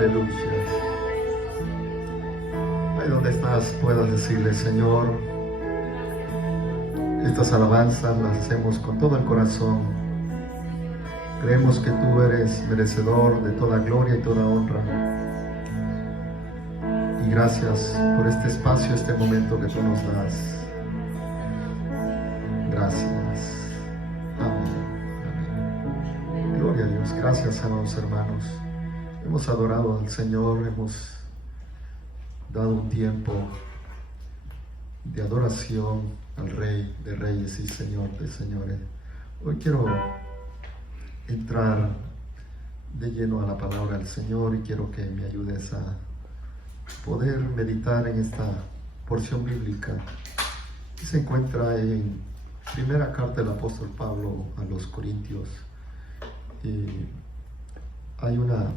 Aleluya. Ahí donde estás puedas decirle: Señor, estas alabanzas las hacemos con todo el corazón. Creemos que tú eres merecedor de toda gloria y toda honra. Y gracias por este espacio, este momento que tú nos das. Gracias. Amén. Gloria a Dios. Gracias, amados hermanos. Hemos adorado al Señor, hemos dado un tiempo de adoración al Rey de Reyes y Señor de Señores. Hoy quiero entrar de lleno a la palabra del Señor y quiero que me ayudes a poder meditar en esta porción bíblica que se encuentra en primera carta del apóstol Pablo a los Corintios. Hay una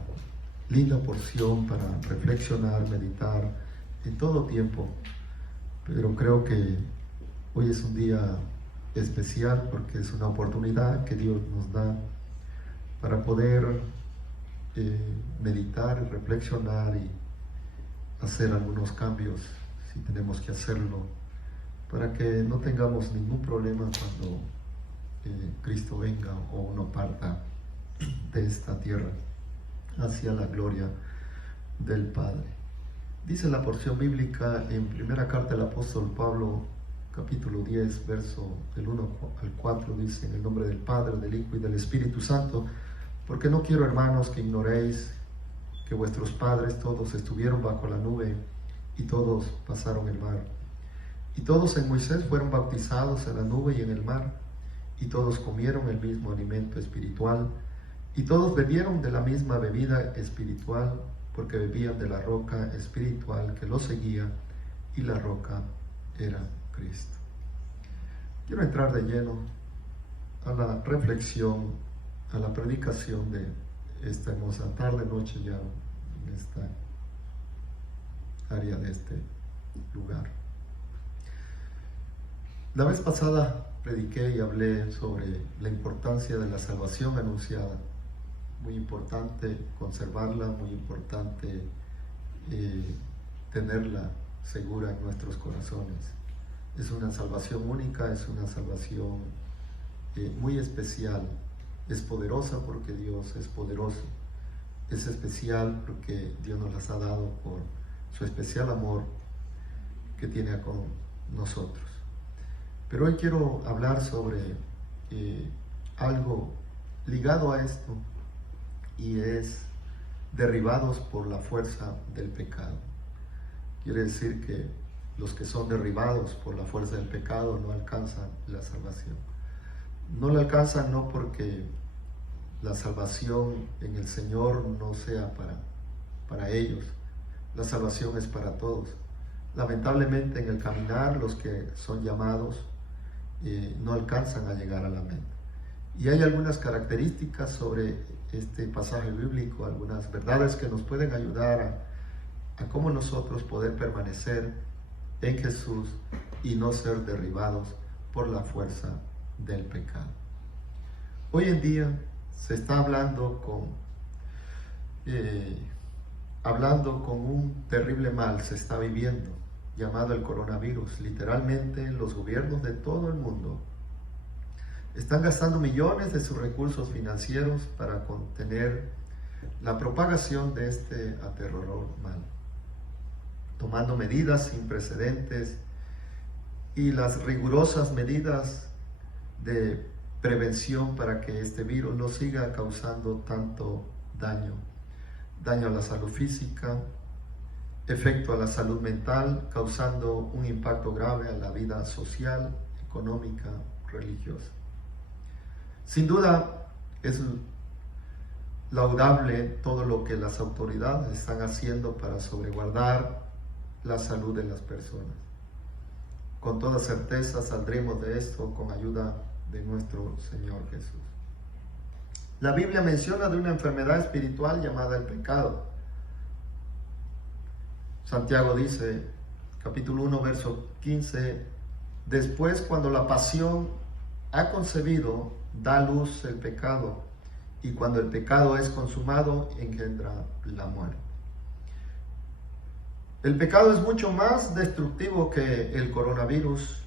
linda porción para reflexionar, meditar en todo tiempo, pero creo que hoy es un día especial porque es una oportunidad que Dios nos da para poder meditar y reflexionar y hacer algunos cambios si tenemos que hacerlo, para que no tengamos ningún problema cuando Cristo venga o uno parta de esta tierra hacia la gloria del Padre. Dice la porción bíblica en primera carta del apóstol Pablo, capítulo 10, verso del 1 al 4, dice: en el nombre del Padre, del Hijo y del Espíritu Santo, porque no quiero, hermanos, que ignoréis que vuestros padres todos estuvieron bajo la nube y todos pasaron el mar. Y todos en Moisés fueron bautizados en la nube y en el mar, y todos comieron el mismo alimento espiritual, y todos bebieron de la misma bebida espiritual, porque bebían de la roca espiritual que los seguía, y la roca era Cristo. Quiero entrar de lleno a la reflexión, a la predicación de esta hermosa tarde, noche ya en esta área de este lugar. La vez pasada prediqué y hablé sobre la importancia de la salvación anunciada. Muy importante conservarla, muy importante tenerla segura en nuestros corazones. Es una salvación única, es una salvación muy especial. Es poderosa porque Dios es poderoso. Es especial porque Dios nos las ha dado por su especial amor que tiene con nosotros. Pero hoy quiero hablar sobre algo ligado a esto, y es derribados por la fuerza del pecado. Quiere decir que los que son derribados por la fuerza del pecado no alcanzan la salvación. No la alcanzan no porque la salvación en el Señor no sea para ellos. La salvación es para todos. Lamentablemente en el caminar los que son llamados no alcanzan a llegar a la meta. Y hay algunas características sobre este pasaje bíblico, algunas verdades que nos pueden ayudar a cómo nosotros poder permanecer en Jesús y no ser derribados por la fuerza del pecado. Hoy en día se está hablando con un terrible mal, se está viviendo, llamado el coronavirus. Literalmente los gobiernos de todo el mundo están gastando millones de sus recursos financieros para contener la propagación de este aterrador mal, tomando medidas sin precedentes y las rigurosas medidas de prevención para que este virus no siga causando tanto daño a la salud física, efecto a la salud mental, causando un impacto grave a la vida social, económica, religiosa. Sin duda es laudable todo lo que las autoridades están haciendo para salvaguardar la salud de las personas. Con toda certeza saldremos de esto con ayuda de nuestro Señor Jesús. La Biblia menciona de una enfermedad espiritual llamada el pecado. Santiago dice, capítulo 1, verso 15: después, cuando la pasión ha concebido, da luz el pecado, y cuando el pecado es consumado, engendra la muerte. El pecado es mucho más destructivo que el coronavirus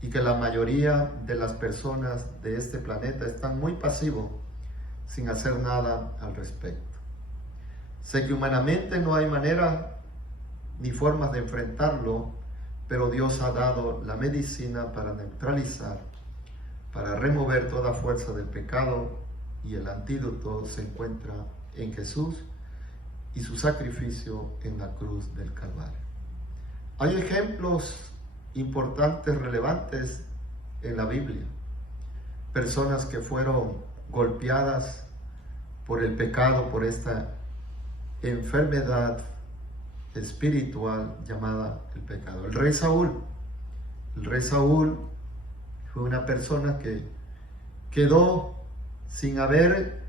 y que la mayoría de las personas de este planeta están muy pasivos sin hacer nada al respecto. Sé que humanamente no hay manera ni formas de enfrentarlo, pero Dios ha dado la medicina para neutralizar, para remover toda fuerza del pecado, y el antídoto se encuentra en Jesús y su sacrificio en la cruz del Calvario. Hay ejemplos importantes, relevantes en la Biblia. Personas que fueron golpeadas por el pecado, por esta enfermedad espiritual llamada el pecado. El rey Saúl fue una persona que quedó sin haber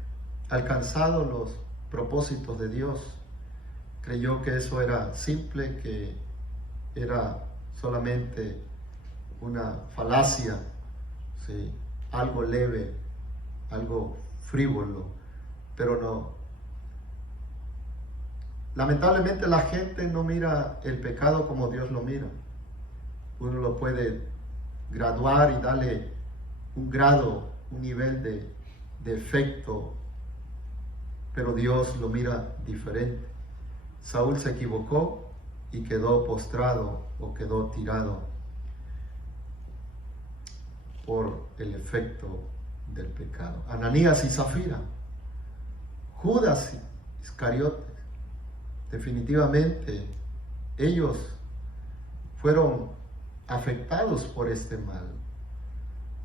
alcanzado los propósitos de Dios. Creyó que eso era simple, que era solamente una falacia, ¿sí? Algo leve, algo frívolo, pero no. Lamentablemente la gente no mira el pecado como Dios lo mira. Uno lo puede graduar y darle un grado, un nivel de efecto, pero Dios lo mira diferente. Saúl se equivocó y quedó postrado o quedó tirado por el efecto del pecado. Ananías y Zafira, Judas Iscariote, definitivamente ellos fueron afectados por este mal.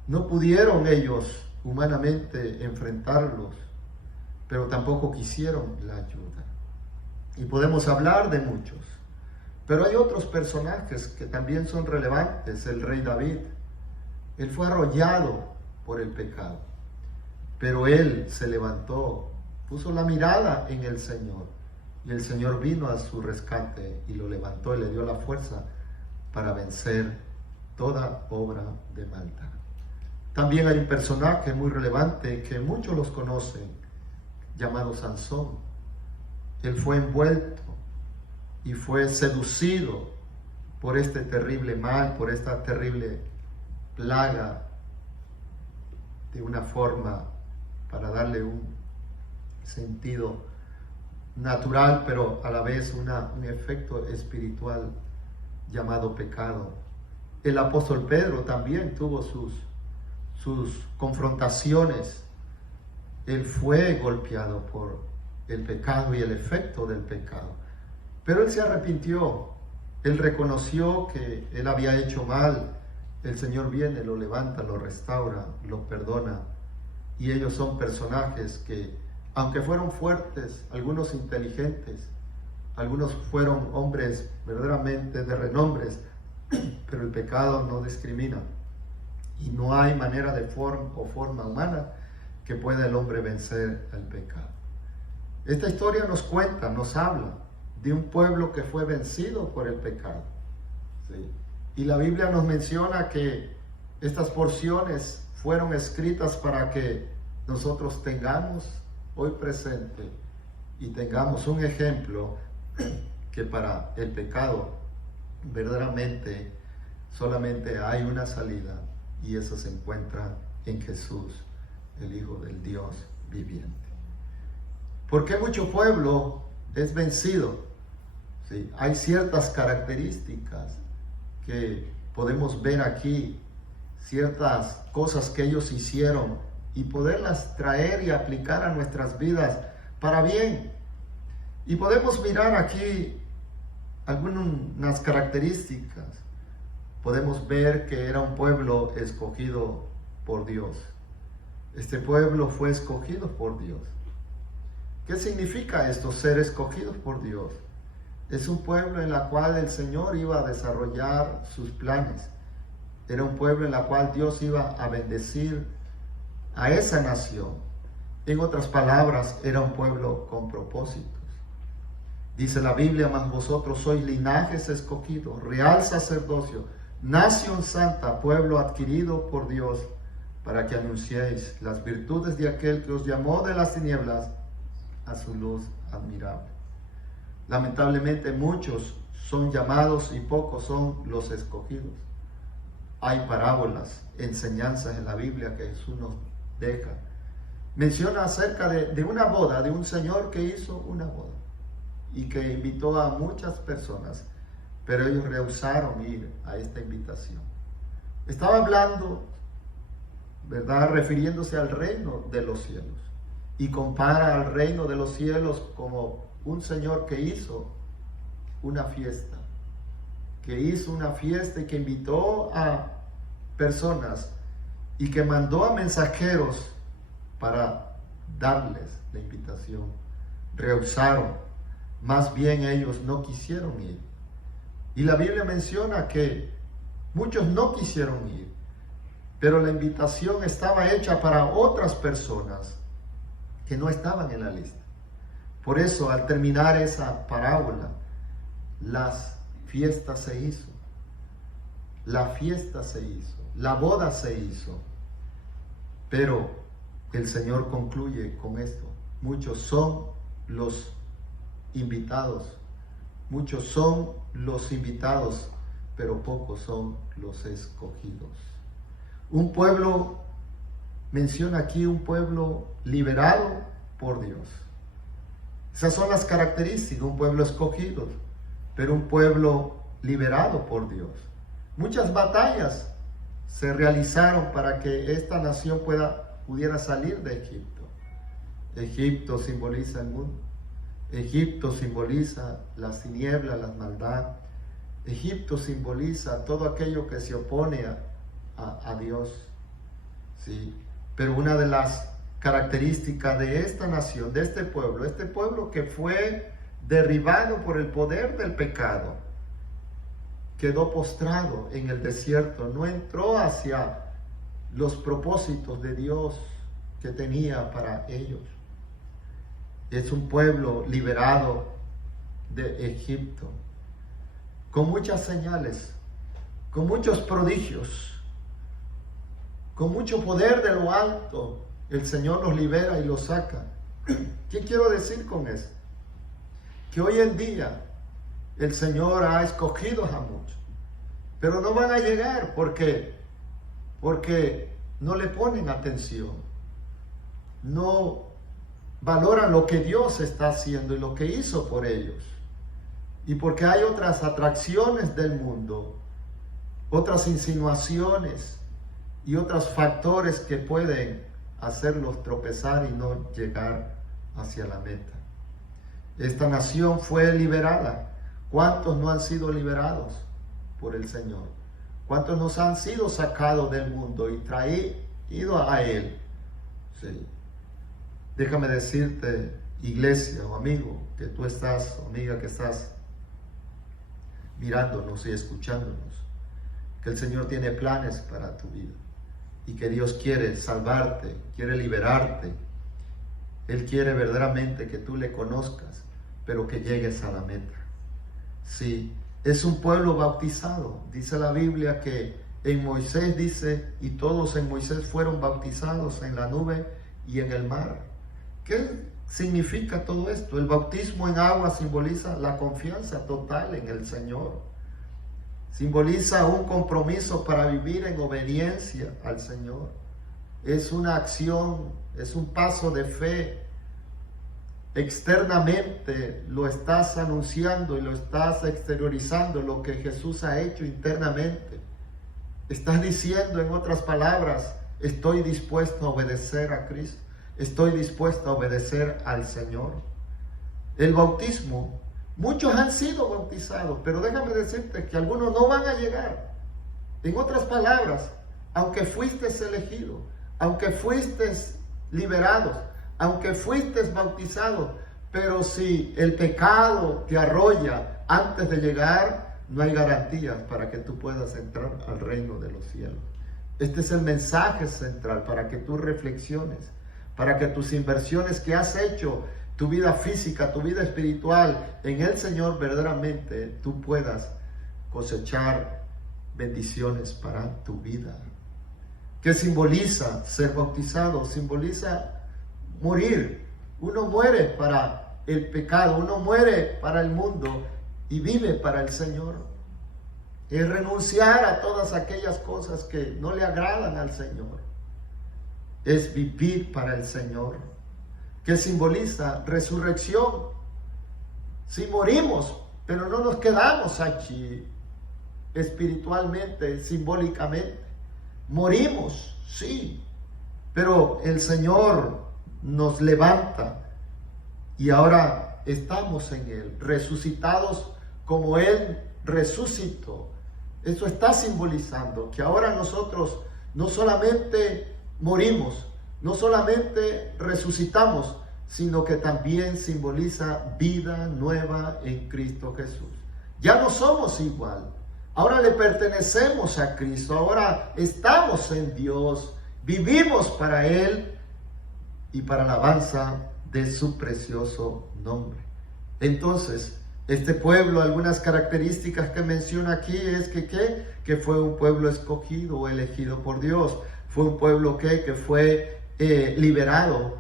No pudieron ellos humanamente enfrentarlos, pero tampoco quisieron la ayuda. Y podemos hablar de muchos, pero hay otros personajes que también son relevantes. El rey David, él fue arrollado por el pecado, pero él se levantó, puso la mirada en el Señor, y el Señor vino a su rescate y lo levantó y le dio la fuerza para vencer toda obra de maldad. También hay un personaje muy relevante que muchos los conocen, llamado Sansón. Él fue envuelto y fue seducido por este terrible mal, por esta terrible plaga, de una forma para darle un sentido natural, pero a la vez un efecto espiritual llamado pecado. El apóstol Pedro también tuvo sus confrontaciones. Él fue golpeado por el pecado y el efecto del pecado, pero él se arrepintió. Él reconoció que él había hecho mal. El Señor viene, lo levanta, lo restaura, lo perdona. Y ellos son personajes que, aunque fueron fuertes, algunos inteligentes, algunos fueron hombres verdaderamente de renombres, pero el pecado no discrimina. Y no hay manera de forma humana que pueda el hombre vencer al pecado. Esta historia nos cuenta, nos habla de un pueblo que fue vencido por el pecado, ¿sí? Y la Biblia nos menciona que estas porciones fueron escritas para que nosotros tengamos hoy presente y tengamos un ejemplo que para el pecado verdaderamente solamente hay una salida, y eso se encuentra en Jesús, el Hijo del Dios viviente. ¿Por qué mucho pueblo es vencido? ¿Sí? Hay ciertas características que podemos ver aquí, ciertas cosas que ellos hicieron y poderlas traer y aplicar a nuestras vidas para bien. Y podemos mirar aquí algunas características. Podemos ver que era un pueblo escogido por Dios. Este pueblo fue escogido por Dios. ¿Qué significa esto, ser escogidos por Dios? Es un pueblo en el cual el Señor iba a desarrollar sus planes. Era un pueblo en el cual Dios iba a bendecir a esa nación. En otras palabras, era un pueblo con propósitos. Dice la Biblia: mas vosotros sois linajes escogidos, real sacerdocio, nación santa, pueblo adquirido por Dios, para que anunciéis las virtudes de aquel que os llamó de las tinieblas a su luz admirable. Lamentablemente muchos son llamados y pocos son los escogidos. Hay parábolas, enseñanzas en la Biblia que Jesús nos deja. Menciona acerca de una boda, de un señor que hizo una boda y que invitó a muchas personas, pero ellos rehusaron ir a esta invitación. Estaba hablando, ¿verdad?, refiriéndose al reino de los cielos, y compara al reino de los cielos como un señor que hizo una fiesta, y que invitó a personas y que mandó a mensajeros para darles la invitación. Rehusaron, más bien ellos no quisieron ir. Y la Biblia menciona que muchos no quisieron ir, pero la invitación estaba hecha para otras personas que no estaban en la lista. Por eso, al terminar esa parábola, las fiestas se hizo. La fiesta se hizo, la boda se hizo. Pero el Señor concluye con esto: muchos son los invitados, pero pocos son los escogidos. Un pueblo, menciona aquí un pueblo liberado por Dios. Esas son las características, un pueblo escogido, pero un pueblo liberado por Dios. Muchas batallas se realizaron para que esta nación pudiera salir de Egipto. Egipto simboliza el mundo. Egipto simboliza las tinieblas, la maldad. Egipto simboliza todo aquello que se opone a Dios. ¿Sí? Pero una de las características de esta nación, de este pueblo que fue derribado por el poder del pecado, quedó postrado en el desierto, no entró hacia los propósitos de Dios que tenía para ellos. Es un pueblo liberado de Egipto, con muchas señales, con muchos prodigios, con mucho poder de lo alto. El Señor los libera y los saca. ¿Qué quiero decir con eso? Que hoy en día el Señor ha escogido a muchos, pero no van a llegar porque no le ponen atención, no valoran lo que Dios está haciendo y lo que hizo por ellos, y porque hay otras atracciones del mundo, otras insinuaciones y otros factores que pueden hacerlos tropezar y no llegar hacia la meta. Esta nación fue liberada. ¿Cuántos no han sido liberados por el Señor? ¿Cuántos nos han sido sacados del mundo y traídos a Él? Sí. Déjame decirte, iglesia o amigo, que tú estás, o amiga que estás mirándonos y escuchándonos, que el Señor tiene planes para tu vida y que Dios quiere salvarte, quiere liberarte. Él quiere verdaderamente que tú le conozcas, pero que llegues a la meta. Sí, es un pueblo bautizado. Dice la Biblia que en Moisés dice, y todos en Moisés fueron bautizados en la nube y en el mar. ¿Qué significa todo esto? El bautismo en agua simboliza la confianza total en el Señor. Simboliza un compromiso para vivir en obediencia al Señor. Es una acción, es un paso de fe. Externamente lo estás anunciando y lo estás exteriorizando, lo que Jesús ha hecho internamente. Estás diciendo, en otras palabras, estoy dispuesto a obedecer a Cristo. Estoy dispuesto a obedecer al Señor. El bautismo, muchos han sido bautizados, pero déjame decirte que algunos no van a llegar. En otras palabras, aunque fuiste elegido, aunque fuiste liberado, aunque fuiste bautizado, pero si el pecado te arrolla antes de llegar, no hay garantías para que tú puedas entrar al reino de los cielos. Este es el mensaje central para que tú reflexiones, para que tus inversiones que has hecho, tu vida física, tu vida espiritual en el Señor, verdaderamente tú puedas cosechar bendiciones para tu vida. ¿Qué simboliza ser bautizado? Simboliza morir. Uno muere para el pecado. Uno muere para el mundo y vive para el Señor. Es renunciar a todas aquellas cosas que no le agradan al Señor. Es vivir para el Señor, que simboliza resurrección. Si morimos, pero no nos quedamos aquí espiritualmente, simbólicamente. Morimos, sí, pero el Señor nos levanta y ahora estamos en Él, resucitados como Él resucitó. Eso está simbolizando que ahora nosotros no solamente morimos, no solamente resucitamos, sino que también simboliza vida nueva en Cristo Jesús. Ya no somos igual. Ahora le pertenecemos a Cristo. Ahora estamos en Dios. Vivimos para Él y para la alabanza de su precioso nombre. Entonces, este pueblo, algunas características que menciona aquí es que fue un pueblo escogido o elegido por Dios. Fue un pueblo que fue liberado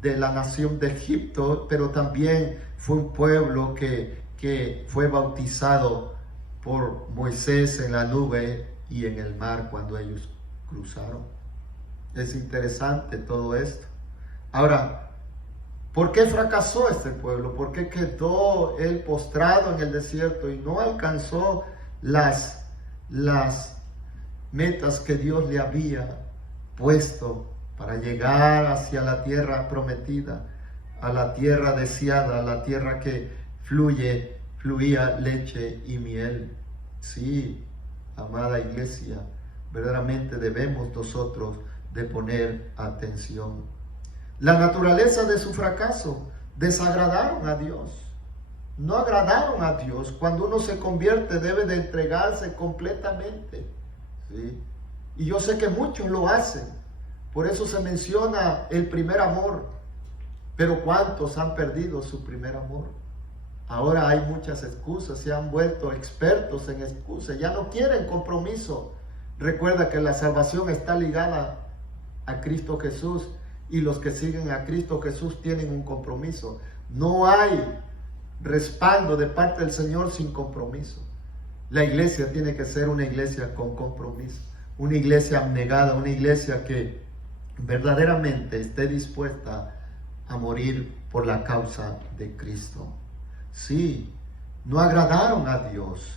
de la nación de Egipto, pero también fue un pueblo que fue bautizado por Moisés en la nube y en el mar cuando ellos cruzaron. Es interesante todo esto. Ahora, ¿por qué fracasó este pueblo? ¿Por qué quedó él postrado en el desierto y no alcanzó las metas que Dios le había puesto para llegar hacia la tierra prometida, a la tierra deseada, a la tierra que fluía leche y miel? Sí, amada iglesia, verdaderamente debemos nosotros de poner atención. La naturaleza de su fracaso: desagradaron a Dios, no agradaron a Dios. Cuando uno se convierte debe de entregarse completamente, ¿sí? Y yo sé que muchos lo hacen, por eso se menciona el primer amor. Pero ¿cuántos han perdido su primer amor? Ahora hay muchas excusas, se han vuelto expertos en excusas, ya no quieren compromiso. Recuerda que la salvación está ligada a Cristo Jesús y los que siguen a Cristo Jesús tienen un compromiso. No hay respaldo de parte del Señor sin compromiso. La iglesia tiene que ser una iglesia con compromiso, una iglesia abnegada, una iglesia que verdaderamente esté dispuesta a morir por la causa de Cristo. Sí, no agradaron a Dios.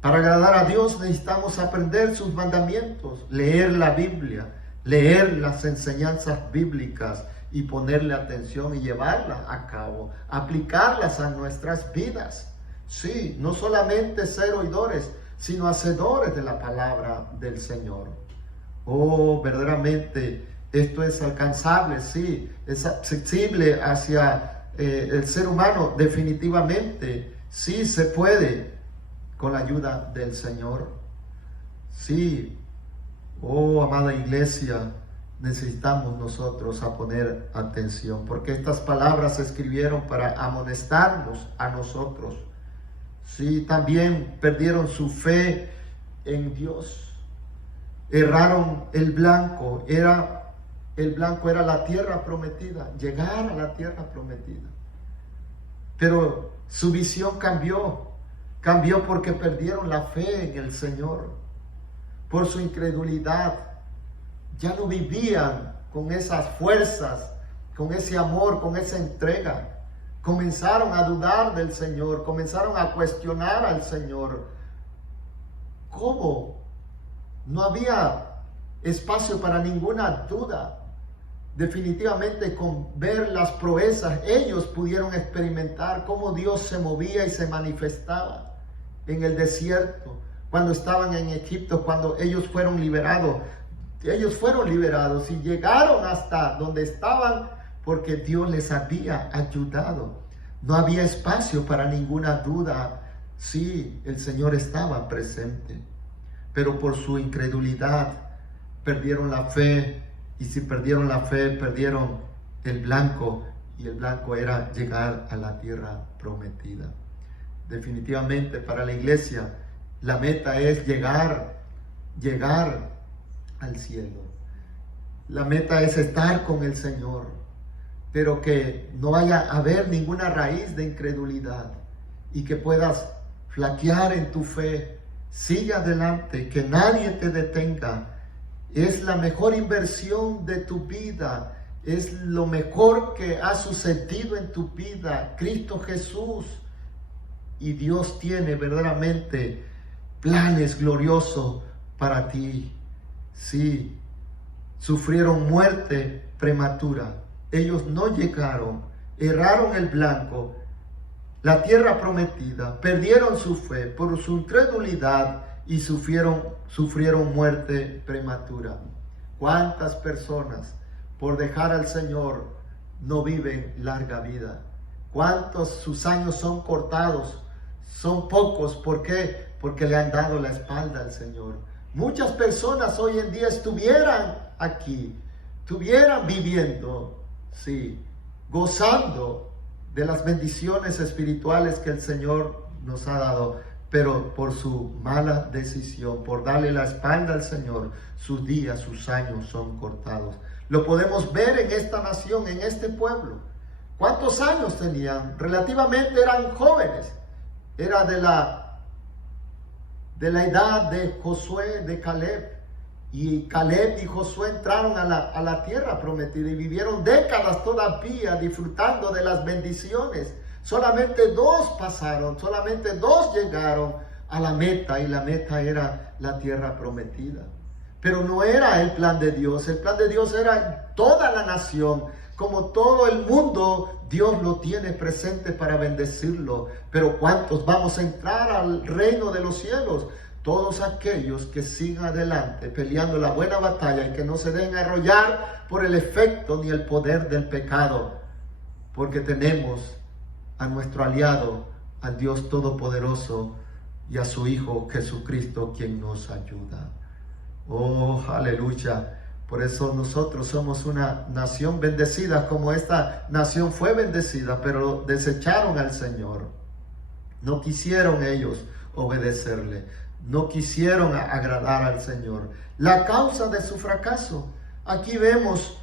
Para agradar a Dios necesitamos aprender sus mandamientos, leer la Biblia, leer las enseñanzas bíblicas y ponerle atención y llevarlas a cabo, aplicarlas a nuestras vidas. Sí, no solamente ser oidores, sino hacedores de la palabra del Señor. Oh, verdaderamente esto es alcanzable, sí, es accesible hacia el ser humano, definitivamente. Sí se puede con la ayuda del Señor. Sí, oh amada iglesia, necesitamos nosotros a poner atención, porque estas palabras se escribieron para amonestarnos a nosotros. Sí, también perdieron su fe en Dios. Erraron el blanco. El blanco era la tierra prometida, llegar a la tierra prometida. Pero su visión cambió porque perdieron la fe en el Señor. Por su incredulidad, ya no vivían con esas fuerzas, con ese amor, con esa entrega. Comenzaron a dudar del Señor, comenzaron a cuestionar al Señor. ¿Cómo? No había espacio para ninguna duda. Definitivamente, con ver las proezas, ellos pudieron experimentar cómo Dios se movía y se manifestaba en el desierto, cuando estaban en Egipto, cuando ellos fueron liberados. Ellos fueron liberados y llegaron hasta donde estaban porque Dios les había ayudado. No había espacio para ninguna duda. Sí, el Señor estaba presente, pero por su incredulidad perdieron la fe. Y si perdieron la fe, perdieron el blanco, y el blanco era llegar a la tierra prometida. Definitivamente para la iglesia la meta es llegar al cielo. La meta es estar con el Señor. pero que no vaya a haber ninguna raíz de incredulidad y que puedas flaquear en tu fe. Sigue adelante, que nadie te detenga. Es la mejor inversión de tu vida, es lo mejor que ha sucedido en tu vida, Cristo Jesús. Y Dios tiene verdaderamente planes gloriosos para ti. Sí, sufrieron muerte prematura. Ellos no llegaron, erraron el blanco, la tierra prometida, perdieron su fe por su incredulidad y sufrieron muerte prematura. ¿Cuántas personas por dejar al Señor no viven larga vida? ¿Cuántos sus años son cortados? Son pocos. ¿Por qué? Porque le han dado la espalda al Señor. Muchas personas hoy en día estuvieran aquí, estuvieran viviendo, sí, gozando de las bendiciones espirituales que el Señor nos ha dado, pero por su mala decisión, por darle la espalda al Señor, sus días, sus años son cortados. Lo podemos ver en esta nación, en este pueblo. ¿Cuántos años tenían? Relativamente eran jóvenes. Era de la edad de Josué, de Caleb. Y Caleb y Josué entraron a la tierra prometida y vivieron décadas todavía disfrutando de las bendiciones. Solamente 2 pasaron, solamente 2 llegaron a la meta, y la meta era la tierra prometida. Pero no era el plan de Dios. El plan de Dios era toda la nación. Como todo el mundo, Dios lo tiene presente para bendecirlo. Pero ¿cuántos vamos a entrar al reino de los cielos? Todos aquellos que sigan adelante peleando la buena batalla y que no se den arrollar por el efecto ni el poder del pecado, porque tenemos a nuestro aliado, al Dios Todopoderoso, y a su Hijo Jesucristo, quien nos ayuda. Oh, aleluya. Por eso nosotros somos una nación bendecida, como esta nación fue bendecida, pero desecharon al Señor. No quisieron ellos obedecerle. No quisieron agradar al Señor. La causa de su fracaso. Aquí vemos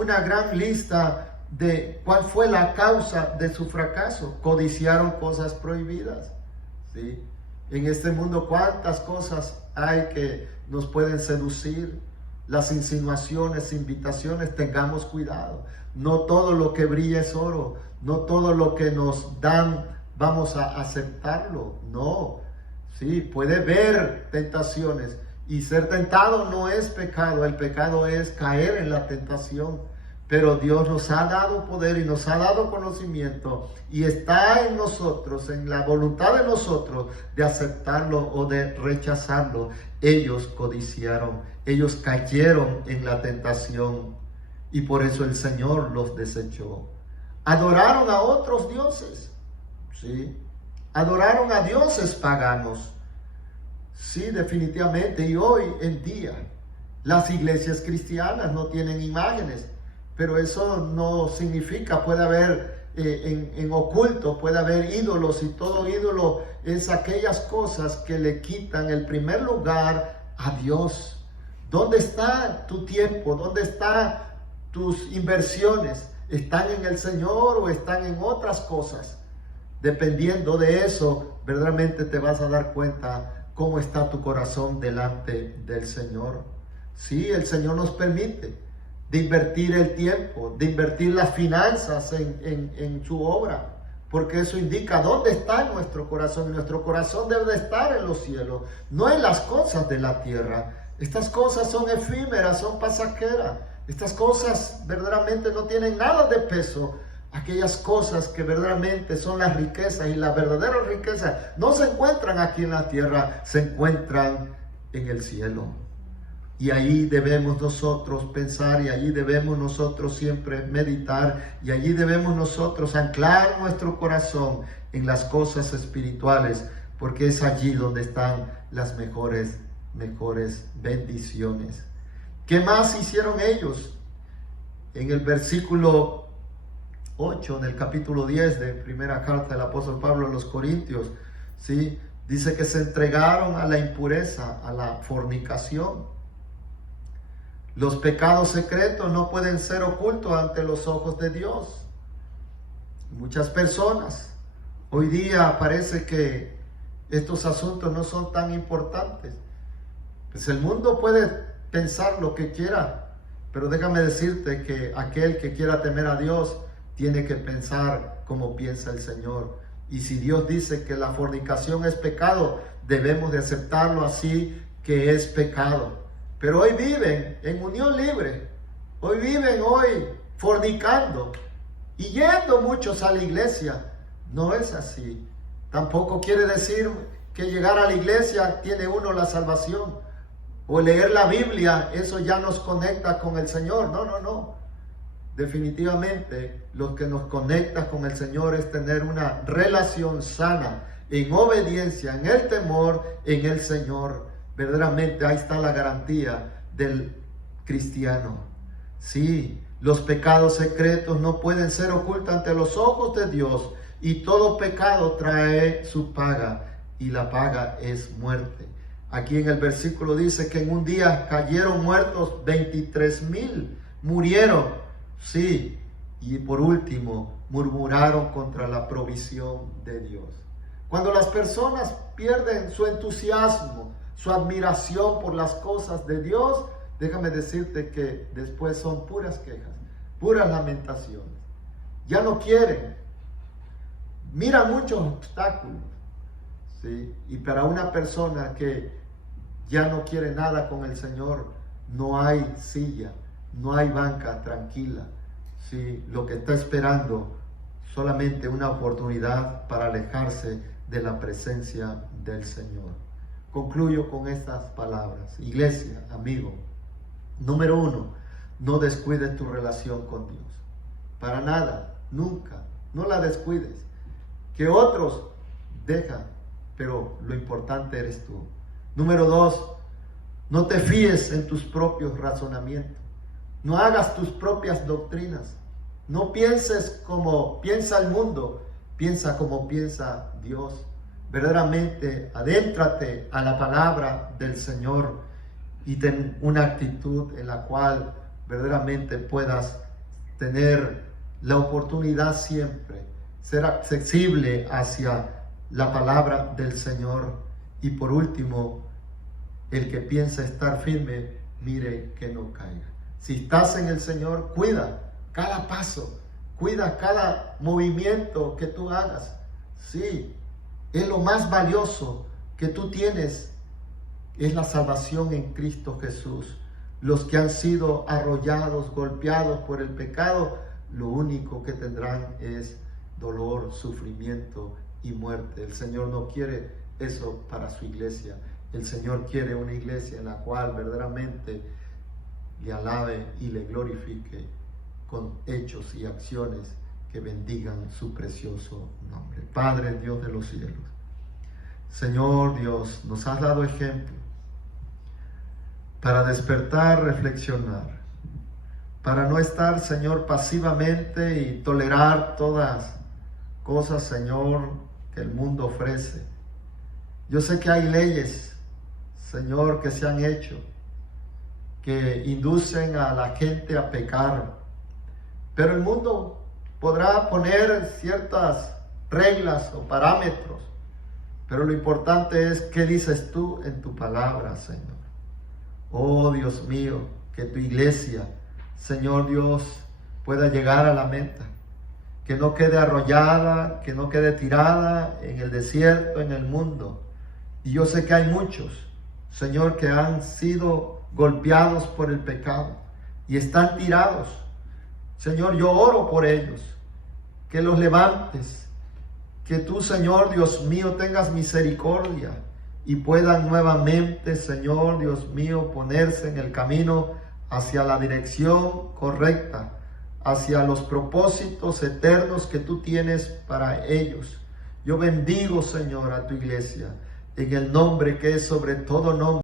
una gran lista de cuál fue la causa de su fracaso. Codiciaron cosas prohibidas. ¿Sí? En este mundo, ¿cuántas cosas hay que nos pueden seducir? Las insinuaciones, invitaciones, tengamos cuidado. No todo lo que brilla es oro. No todo lo que nos dan vamos a aceptarlo. No. Sí, puede haber tentaciones, y ser tentado no es pecado. El pecado es caer en la tentación. Pero Dios nos ha dado poder y nos ha dado conocimiento, y está en nosotros, en la voluntad de nosotros, de aceptarlo o de rechazarlo. Ellos codiciaron, ellos cayeron en la tentación, y por eso el Señor los desechó. Adoraron a otros dioses, ¿sí? Adoraron a dioses paganos. Sí, definitivamente. Y hoy en día las iglesias cristianas no tienen imágenes, pero eso no significa, puede haber en oculto, puede haber ídolos, y todo ídolo es aquellas cosas que le quitan el primer lugar a Dios. ¿Dónde está tu tiempo? ¿Dónde están tus inversiones? ¿Están en el Señor o están en otras cosas? Dependiendo de eso, verdaderamente te vas a dar cuenta cómo está tu corazón delante del Señor. Sí, el Señor nos permite de invertir el tiempo, de invertir las finanzas en su obra, porque eso indica dónde está nuestro corazón. Nuestro corazón debe de estar en los cielos, no en las cosas de la tierra. Estas cosas son efímeras, son pasajeras. Estas cosas verdaderamente no tienen nada de peso. Aquellas cosas que verdaderamente son las riquezas, y las verdaderas riquezas no se encuentran aquí en la tierra, se encuentran en el cielo. Y allí debemos nosotros pensar, y allí debemos nosotros siempre meditar, y allí debemos nosotros anclar nuestro corazón en las cosas espirituales, porque es allí donde están las mejores bendiciones. ¿Qué más hicieron ellos? En el versículo 8, en el capítulo 10 de primera carta del apóstol Pablo a los Corintios, ¿sí? Dice que se entregaron a la impureza, a la fornicación. Los pecados secretos no pueden ser ocultos ante los ojos de Dios. Muchas personas hoy día parece que estos asuntos no son tan importantes. Pues el mundo puede pensar lo que quiera, pero déjame decirte que aquel que quiera temer a Dios tiene que pensar como piensa el Señor. Y si Dios dice que la fornicación es pecado, debemos de aceptarlo así, que es pecado. Pero hoy viven en unión libre, hoy viven fornicando y yendo muchos a la iglesia. No es así. Tampoco quiere decir que llegar a la iglesia tiene uno la salvación, o leer la Biblia, eso ya nos conecta con el Señor. No. Definitivamente lo que nos conecta con el Señor es tener una relación sana, en obediencia, en el temor, en el Señor. Verdaderamente ahí está la garantía del cristiano. Sí, los pecados secretos no pueden ser ocultos ante los ojos de Dios, y todo pecado trae su paga, y la paga es muerte. Aquí en el versículo dice que en un día cayeron muertos 23,000, murieron, sí, y por último murmuraron contra la provisión de Dios. Cuando las personas pierden su entusiasmo, su admiración por las cosas de Dios, déjame decirte que después son puras quejas, puras lamentaciones. Ya no quieren, miran muchos obstáculos, ¿sí? Y para una persona que ya no quiere nada con el Señor, no hay silla, no hay banca tranquila, ¿sí? Lo que está esperando solamente una oportunidad para alejarse de la presencia del Señor. Concluyo con estas palabras. Iglesia, amigo, número 1, no descuides tu relación con Dios. Para nada, nunca, no la descuides. Que otros dejan, pero lo importante eres tú. Número 2, no te fíes en tus propios razonamientos. No hagas tus propias doctrinas. No pienses como piensa el mundo, piensa como piensa Dios. Verdaderamente, adéntrate a la palabra del Señor y ten una actitud en la cual verdaderamente puedas tener la oportunidad siempre, ser accesible hacia la palabra del Señor. Y por último, el que piensa estar firme, mire que no caiga. Si estás en el Señor, cuida cada paso, cuida cada movimiento que tú hagas. Sí, es lo más valioso que tú tienes, es la salvación en Cristo Jesús. Los que han sido arrollados, golpeados por el pecado, lo único que tendrán es dolor, sufrimiento y muerte. El Señor no quiere eso para su iglesia. El Señor quiere una iglesia en la cual verdaderamente le alabe y le glorifique con hechos y acciones que bendigan su precioso nombre. Padre, Dios de los cielos, Señor Dios, nos has dado ejemplo para despertar, reflexionar, para no estar, Señor, pasivamente y tolerar todas cosas, Señor, que el mundo ofrece. Yo sé que hay leyes, Señor, que se han hecho, que inducen a la gente a pecar, pero el mundo podrá poner ciertas reglas o parámetros, pero lo importante es qué dices tú en tu palabra, Señor. Oh Dios mío, que tu iglesia, Señor Dios, pueda llegar a la meta, que no quede arrollada, que no quede tirada en el desierto, en el mundo. Y yo sé que hay muchos, Señor, que han sido golpeados por el pecado y están tirados. Señor, yo oro por ellos, que los levantes, que tú, Señor Dios mío, tengas misericordia y puedan nuevamente, Señor Dios mío, ponerse en el camino hacia la dirección correcta, hacia los propósitos eternos que tú tienes para ellos. Yo bendigo, Señor, a tu iglesia, en el nombre que es sobre todo nombre.